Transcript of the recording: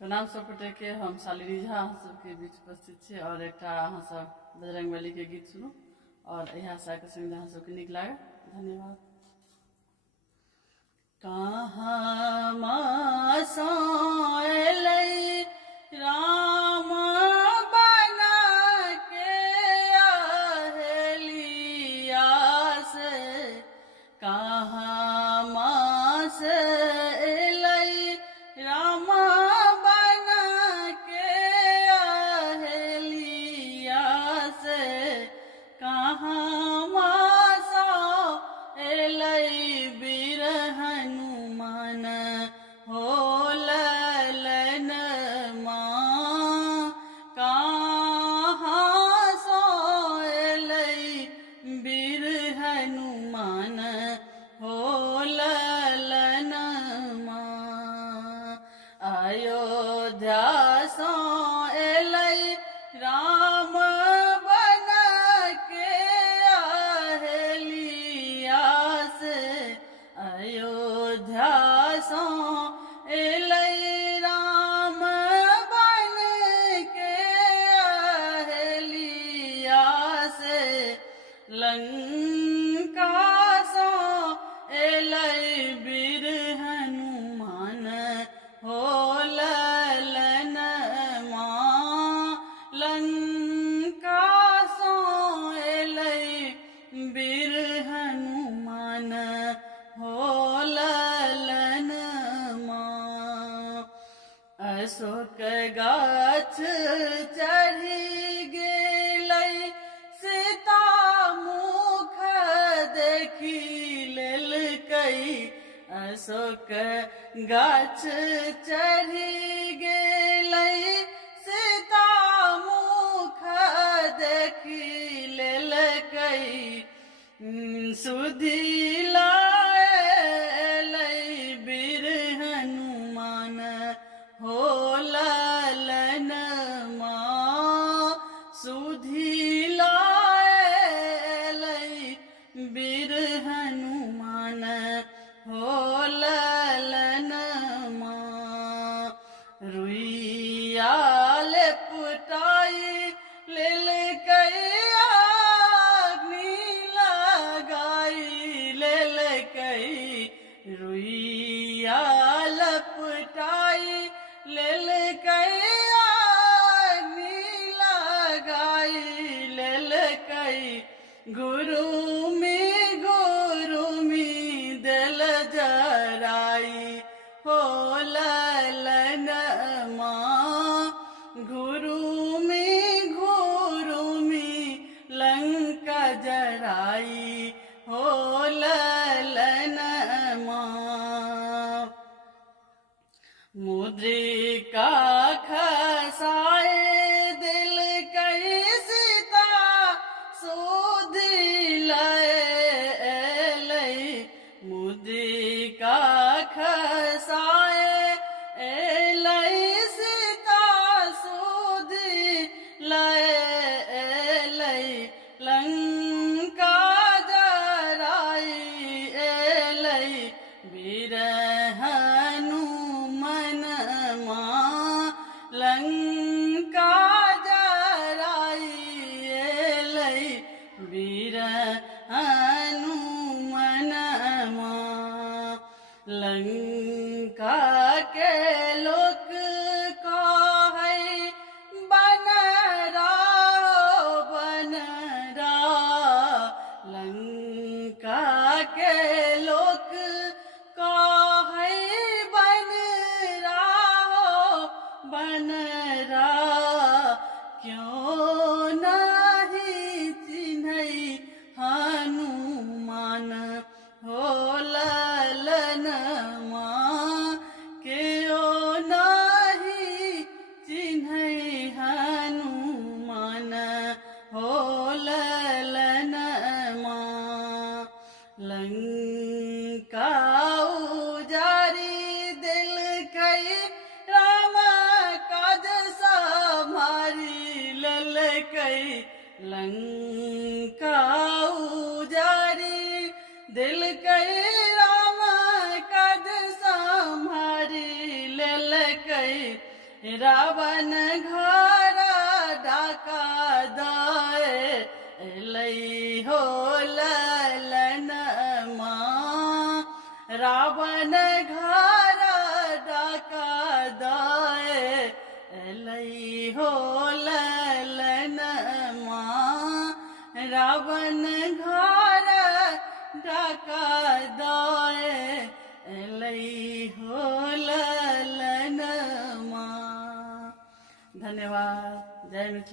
प्रणाम सब गोटे के। हम शालिनी झा अहाँ सबके बीच उपस्थित छी और एक अहाँ सब बजरंगबली के गीत सुनू और यह आशा के संग अहाँ सबके नीक लागे। धन्यवाद। कहाँ मासा एलै राम बना के अहेलिया से, कहाँ मास एलै राम बना के अहेलिया से, कहाँ मासा एलै वीर हनुमान हो ललन माँ, कहाँ सो एलै वीर हनुमान हो ललन माँ। अयोध्या सो एलै राम बना के अहेलिया से, अयोध्या सो एलै राम बन के अहेलिया से, लंका सो एलै वीर हनुमान हो ललन माँ, लंका सो एलै वीर हनुमान हो ललन माँ। अशोक गाछ चढ़ी गेलै सीता मुख देखी लेलकै, अशोक गाछ चढ़ी गेलै सीता मुख देखी लेलकै, सुधी लाएलै वीर हनुमान हो ललन माँ, सुधी लाएलै वीर हनुमान हो ललन माँ। रुइया लेपटाई लेलकै अग्नि लगाई लेलकै, रुइया लपटाई लेलकै अग्नि लगाई लेलकै, गुरुमी देल जराई हो ललन माँ, गुरुमी लंका जराई हो ललन माँ। मुद्रिका खसाए दिल कई सीता सुधी लाएलै, मुद्रिका खसाए एलै सीता सुधी लाएलै, लंका जराई एलै वीर हनुमान माँ, लंका जराई एलै वीर हनुमान माँ। लंका के लोक कहै बनरा बनरा, लंका के लोक कहै बनरा बनरा, क्यों नहीं चिन्है हनुमान हो ललन माँ, क्यों नहीं चिन्है हनुमान हो ललन माँ। लंका उजारी देलकै राम काज सम्हारी लेलकै, लंका उजारी देलकै राम काज सम्हारी लेलकै, रावण घर डाका दए एलै हो ललनमा रावण घर डाका दए एलै हो ललनमा रावण घर डाका दए एलै हो ललनमा। धन्यवाद। जय मिथिला।